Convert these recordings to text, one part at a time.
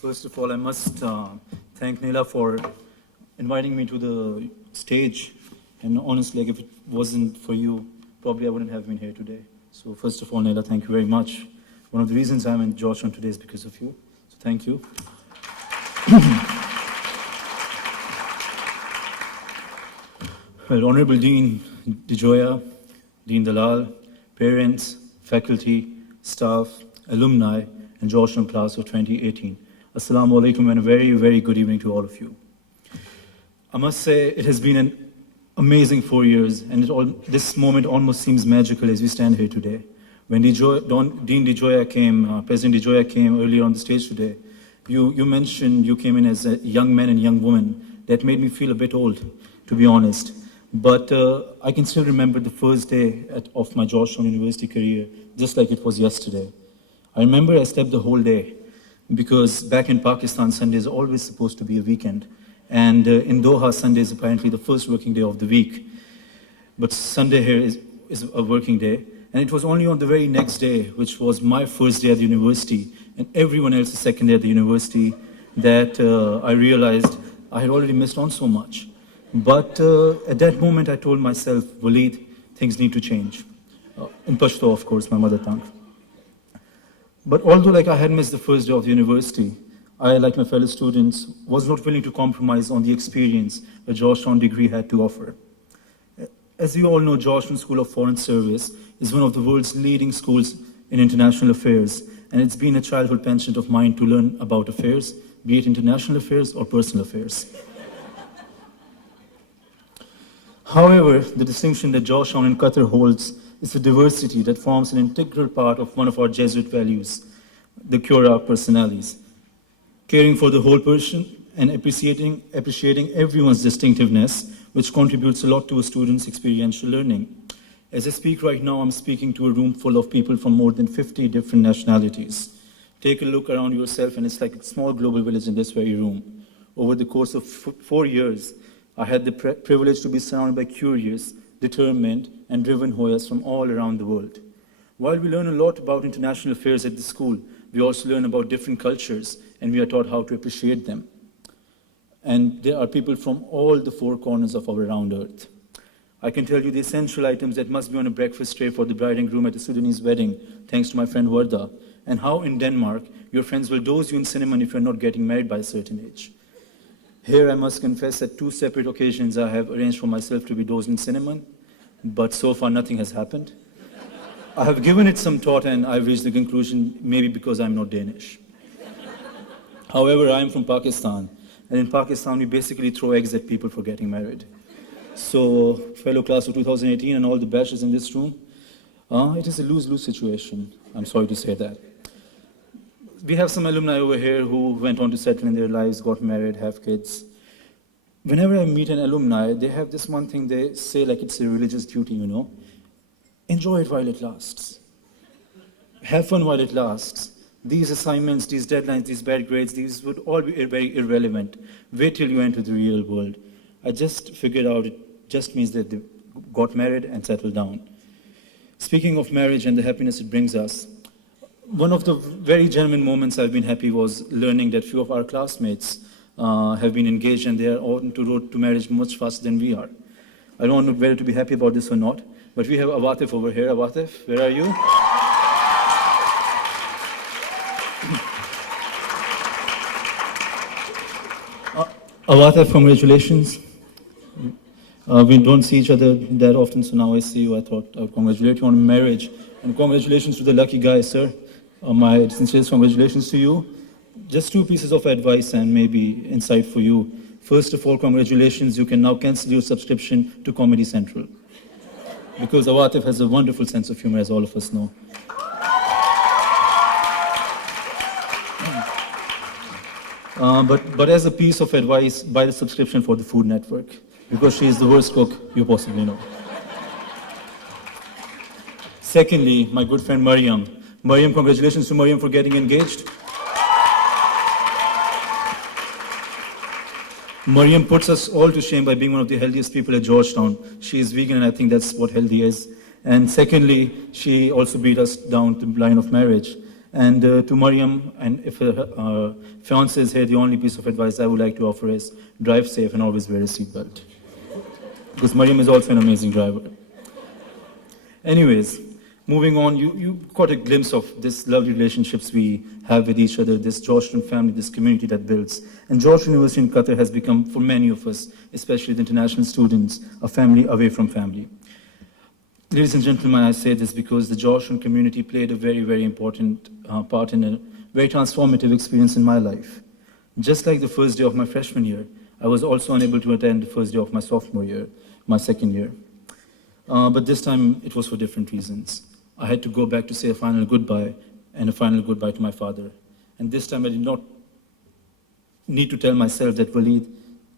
First of all, I must thank Neela for inviting me to the stage. And honestly, like, if it wasn't for you, probably I wouldn't have been here today. So first of all, Neela, thank you very much. One of the reasons I'm in Georgetown today is because of you. So thank you. Well, Honorable Dean DeJoya, Dean Dalal, parents, faculty, staff, alumni, and Georgetown class of 2018. Assalamu alaikum and a very, very good evening to all of you. I must say it has been an amazing 4 years, and this moment almost seems magical as we stand here today. When Dean DeJoya came, President DeJoya came earlier on the stage today, you mentioned you came in as a young man and young woman. That made me feel a bit old, to be honest. But I can still remember the first day of my Georgetown University career, just like it was yesterday. I remember I slept the whole day, because back in Pakistan, Sunday is always supposed to be a weekend. And in Doha, Sunday is apparently the first working day of the week. But Sunday here is a working day. And it was only on the very next day, which was my first day at the university, and everyone else's second day at the university, that I realized I had already missed on so much. But at that moment, I told myself, Waleed, things need to change. In Pashto, of course, my mother tongue. But although I had missed the first day of the university, I, like my fellow students, was not willing to compromise on the experience a Georgetown degree had to offer. As you all know, Georgetown School of Foreign Service is one of the world's leading schools in international affairs, and it's been a childhood penchant of mine to learn about affairs, be it international affairs or personal affairs. However, the distinction that Georgetown in Qatar holds is the diversity that forms an integral part of one of our Jesuit values, the Cura Personalis, caring for the whole person and appreciating everyone's distinctiveness, which contributes a lot to a student's experiential learning. As I speak right now, I'm speaking to a room full of people from more than 50 different nationalities. Take a look around yourself, and it's like a small global village in this very room. Over the course of 4 years, I had the privilege to be surrounded by curious, determined, and driven Hoyas from all around the world. While we learn a lot about international affairs at the school, we also learn about different cultures, and we are taught how to appreciate them. And there are people from all the 4 corners of our round earth. I can tell you the essential items that must be on a breakfast tray for the bride and groom at a Sudanese wedding, thanks to my friend Warda, and how in Denmark, your friends will dose you in cinnamon if you're not getting married by a certain age. Here, I must confess that 2 separate occasions I have arranged for myself to be dosed in cinnamon, but so far nothing has happened. I have given it some thought, and I've reached the conclusion, maybe because I'm not Danish. However, I am from Pakistan, and in Pakistan, we basically throw eggs at people for getting married. So, fellow class of 2018 and all the bashers in this room, it is a lose-lose situation. I'm sorry to say that. We have some alumni over here who went on to settle in their lives, got married, have kids. Whenever I meet an alumni, they have this one thing they say like it's a religious duty, you know. Enjoy it while it lasts. Have fun while it lasts. These assignments, these deadlines, these bad grades, these would all be very irrelevant. Wait till you enter the real world. I just figured out it just means that they got married and settled down. Speaking of marriage and the happiness it brings us, one of the very genuine moments I've been happy was learning that few of our classmates have been engaged, and they are on to road to marriage much faster than we are. I don't know whether to be happy about this or not, but we have Awatif over here. Awatif, where are you? Awatif, congratulations. We don't see each other that often, so now I see you. I thought I would congratulate you on marriage. And congratulations to the lucky guy, sir. My sincerest congratulations to you. Just 2 pieces of advice and maybe insight for you. First of all, congratulations. You can now cancel your subscription to Comedy Central. Because Awatif has a wonderful sense of humor, as all of us know. But as a piece of advice, buy the subscription for the Food Network, because she is the worst cook you possibly know. Secondly, my good friend Mariam. Mariam, congratulations to Mariam for getting engaged. Mariam puts us all to shame by being one of the healthiest people at Georgetown. She is vegan, and I think that's what healthy is. And secondly, she also beat us down to the line of marriage. And to Mariam, and if her fiance is here, the only piece of advice I would like to offer is drive safe and always wear a seatbelt. Because Mariam is also an amazing driver. Anyways, moving on, you got a glimpse of this lovely relationships we have with each other, this Georgetown family, this community that builds. And Georgetown University in Qatar has become, for many of us, especially the international students, a family away from family. Ladies and gentlemen, I say this because the Georgetown community played a very, very important part in a very transformative experience in my life. Just like the first day of my freshman year, I was also unable to attend the first day of my sophomore year, my second year. But this time, it was for different reasons. I had to go back to say a final goodbye, and a final goodbye to my father. And this time, I did not need to tell myself that, Waleed,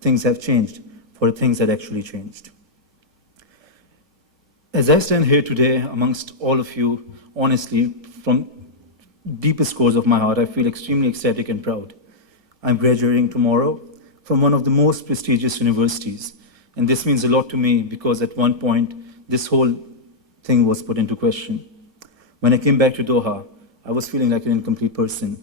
things have changed, for things had actually changed. As I stand here today amongst all of you, honestly, from deepest cores of my heart, I feel extremely ecstatic and proud. I'm graduating tomorrow from one of the most prestigious universities. And this means a lot to me because at one point, this whole thing was put into question. When I came back to Doha, I was feeling like an incomplete person.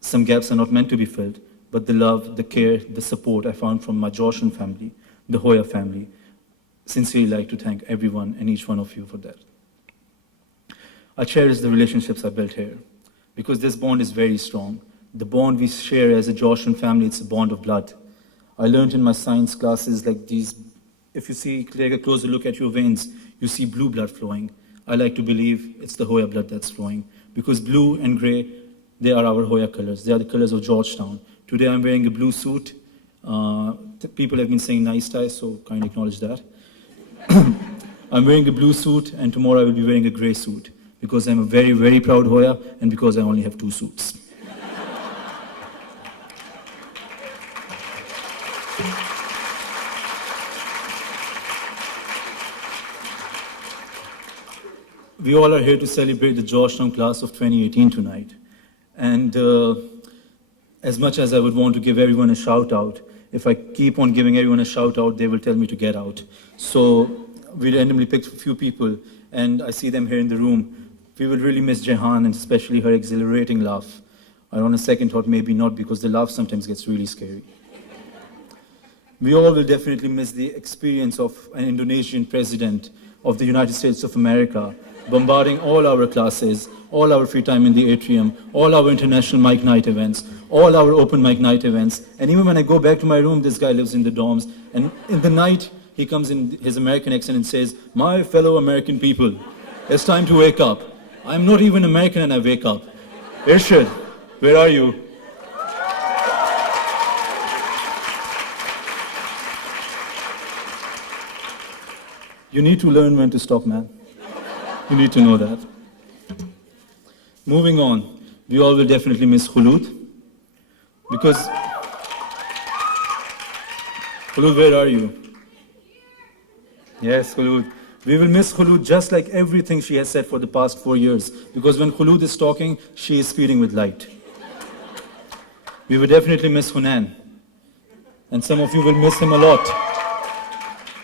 Some gaps are not meant to be filled, but the love, the care, the support I found from my Georgetown family, the Hoya family, sincerely like to thank everyone and each one of you for that. I cherish the relationships I built here because this bond is very strong. The bond we share as a Georgetown family, it's a bond of blood. I learned in my science classes like these, if you take a closer look at your veins, you see blue blood flowing. I like to believe it's the Hoya blood that's flowing because blue and gray, they are our Hoya colors. They are the colors of Georgetown. Today I'm wearing a blue suit. People have been saying nice tie, so kindly acknowledge that. I'm wearing a blue suit, and tomorrow I will be wearing a gray suit because I'm a very, very proud Hoya and because I only have 2 suits. We all are here to celebrate the Georgetown class of 2018 tonight. And as much as I would want to give everyone a shout out, if I keep on giving everyone a shout out, they will tell me to get out. So we randomly picked a few people, and I see them here in the room. We will really miss Jehan, and especially her exhilarating laugh. I on a second thought maybe not, because the laugh sometimes gets really scary. We all will definitely miss the experience of an Indonesian president of the United States of America, bombarding all our classes, all our free time in the atrium, all our international mic night events, all our open mic night events. And even when I go back to my room, this guy lives in the dorms. And in the night, he comes in his American accent and says, "My fellow American people, it's time to wake up. I'm not even American and I wake up. Irshad, where are you?" You need to learn when to stop, man. You need to know that. Moving on, we all will definitely miss Khulud. Because, Khulud, where are you? Yes, Khulud. We will miss Khulud just like everything she has said for the past 4 years. Because when Khulud is talking, she is speeding with light. We will definitely miss Hunan. And some of you will miss him a lot.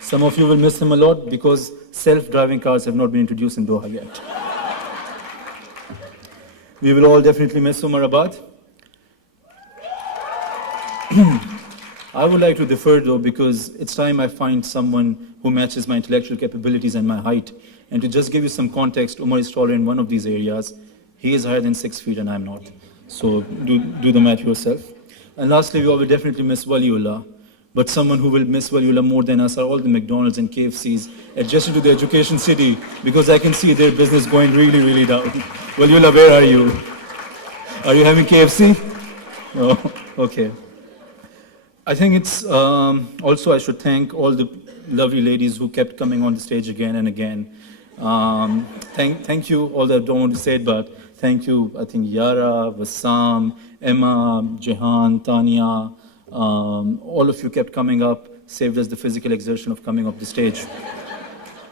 Some of you will miss him a lot because self-driving cars have not been introduced in Doha yet. We will all definitely miss Umar Abad. I would like to defer though because it's time I find someone who matches my intellectual capabilities and my height. And to just give you some context, Umar is taller in one of these areas. He is higher than 6 feet and I'm not. So do the math yourself. And lastly, we all will definitely miss Waliullah. But someone who will miss Waliullah more than us are all the McDonald's and KFCs adjacent to the education city because I can see their business going really, really down. Waliullah, where are you? Are you having KFC? Oh, okay. I think it's also I should thank all the lovely ladies who kept coming on the stage again and again. Thank you, although I don't want to say it, but thank you, I think Yara, Vassam, Emma, Jehan, Tanya, all of you kept coming up, saved us the physical exertion of coming up the stage.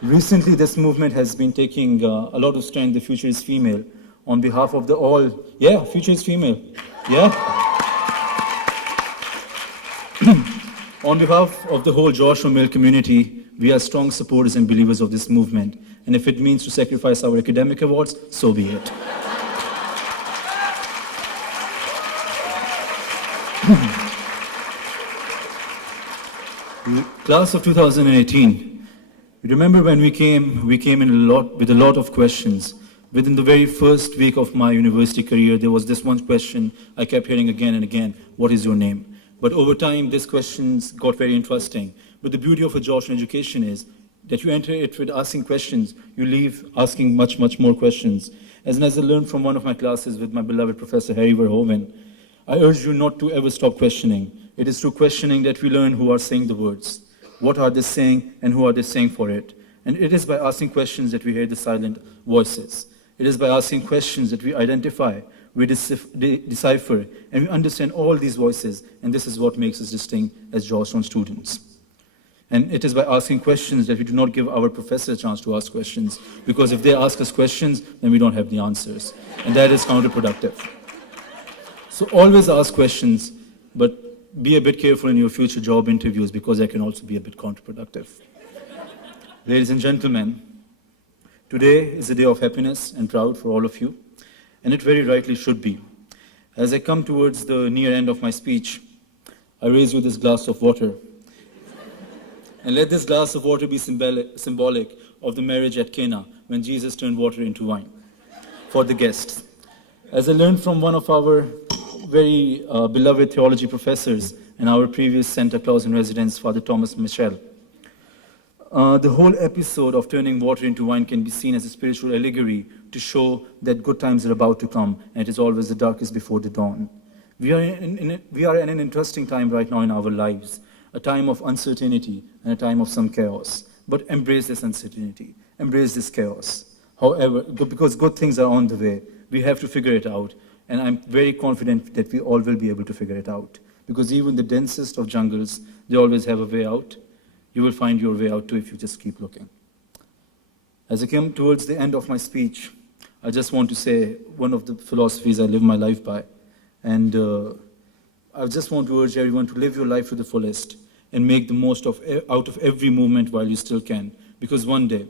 Recently, this movement has been taking a lot of strength. The future is female. On behalf of the all, yeah, future is female. Yeah. On behalf of the whole Georgetown male community, we are strong supporters and believers of this movement. And if it means to sacrifice our academic awards, so be it. Class of 2018. Remember when we came in with a lot of questions. Within the very first week of my university career, there was this one question I kept hearing again and again: what is your name? But over time, these questions got very interesting. But the beauty of a Georgetown education is that you enter it with asking questions, you leave asking much, much more questions. As I learned from one of my classes with my beloved Professor Harry Verhoeven, I urge you not to ever stop questioning. It is through questioning that we learn who are saying the words. What are they saying and who are they saying for it? And it is by asking questions that we hear the silent voices. It is by asking questions that we identify, we decipher, and we understand all these voices, and this is what makes us distinct as Georgetown students. And it is by asking questions that we do not give our professors a chance to ask questions, because if they ask us questions, then we don't have the answers, and that is counterproductive. So always ask questions, but be a bit careful in your future job interviews, because that can also be a bit counterproductive. Ladies and gentlemen, today is a day of happiness and proud for all of you, and it very rightly should be. As I come towards the near end of my speech, I raise you this glass of water. And let this glass of water be symbolic of the marriage at Cana, when Jesus turned water into wine for the guests. As I learned from one of our very beloved theology professors and our previous Santa Claus in residence, Father Thomas Michel, the whole episode of turning water into wine can be seen as a spiritual allegory to show that good times are about to come, and it is always the darkest before the dawn. We are in an interesting time right now in our lives, a time of uncertainty and a time of some chaos. But embrace this uncertainty, embrace this chaos. However, because good things are on the way, we have to figure it out, and I'm very confident that we all will be able to figure it out. Because even the densest of jungles, they always have a way out. You will find your way out too if you just keep looking. As I come towards the end of my speech, I just want to say one of the philosophies I live my life by. And I just want to urge everyone to live your life to the fullest and make the most out of every moment while you still can. Because one day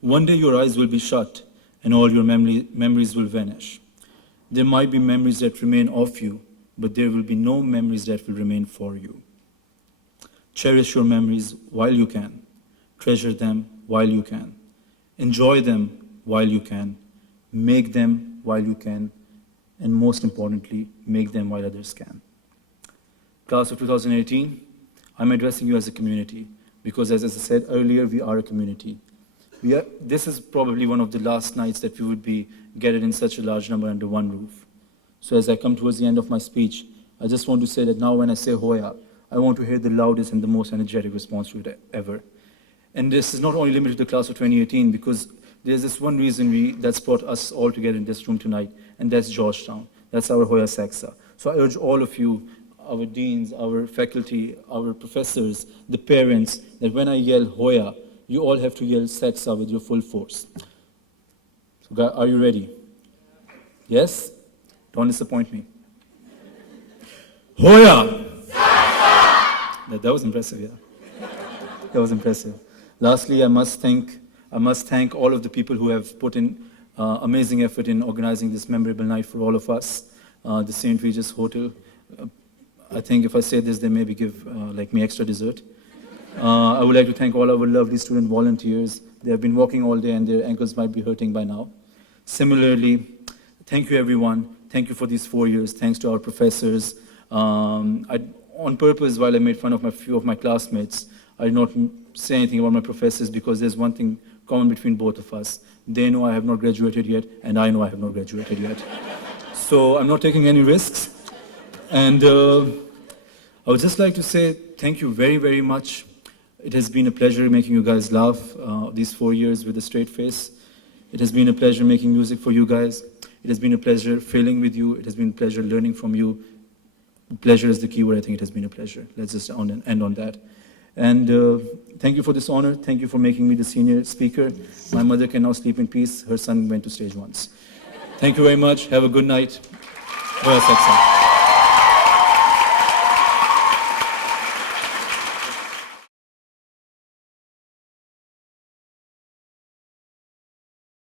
your eyes will be shut and all your memories will vanish. There might be memories that remain of you, but there will be no memories that will remain for you. Cherish your memories while you can. Treasure them while you can. Enjoy them while you can. Make them while you can. And most importantly, make them while others can. Class of 2018, I'm addressing you as a community, because as I said earlier, we are a community. This is probably one of the last nights that we would be gathered in such a large number under one roof. So as I come towards the end of my speech, I just want to say that now when I say Hoya, I want to hear the loudest and the most energetic response to it ever. And this is not only limited to the class of 2018, because there's this one reason that's brought us all together in this room tonight, and that's Georgetown. That's our Hoya Saxa. So I urge all of you, our deans, our faculty, our professors, the parents, that when I yell Hoya, you all have to yell Saxa with your full force. So are you ready? Yes? Don't disappoint me. Hoya! That was impressive, yeah. That was impressive. Lastly, I must thank all of the people who have put in amazing effort in organizing this memorable night for all of us. The St. Regis Hotel. I think if I say this, they maybe give me extra dessert. I would like to thank all our lovely student volunteers. They have been walking all day and their ankles might be hurting by now. Similarly, thank you everyone. Thank you for these 4 years. Thanks to our professors. On purpose, while I made fun of a few of my classmates, I did not say anything about my professors, because there's one thing common between both of us. They know I have not graduated yet, and I know I have not graduated yet. So I'm not taking any risks. And I would just like to say thank you very, very much. It has been a pleasure making you guys laugh these 4 years with a straight face. It has been a pleasure making music for you guys. It has been a pleasure failing with you. It has been a pleasure learning from you. Pleasure is the key word. I think it has been a pleasure. Let's just end on that. And thank you for this honor. Thank you for making me the senior speaker. My mother can now sleep in peace. Her son went to stage once. Thank you very much. Have a good night. Hoya Saxa.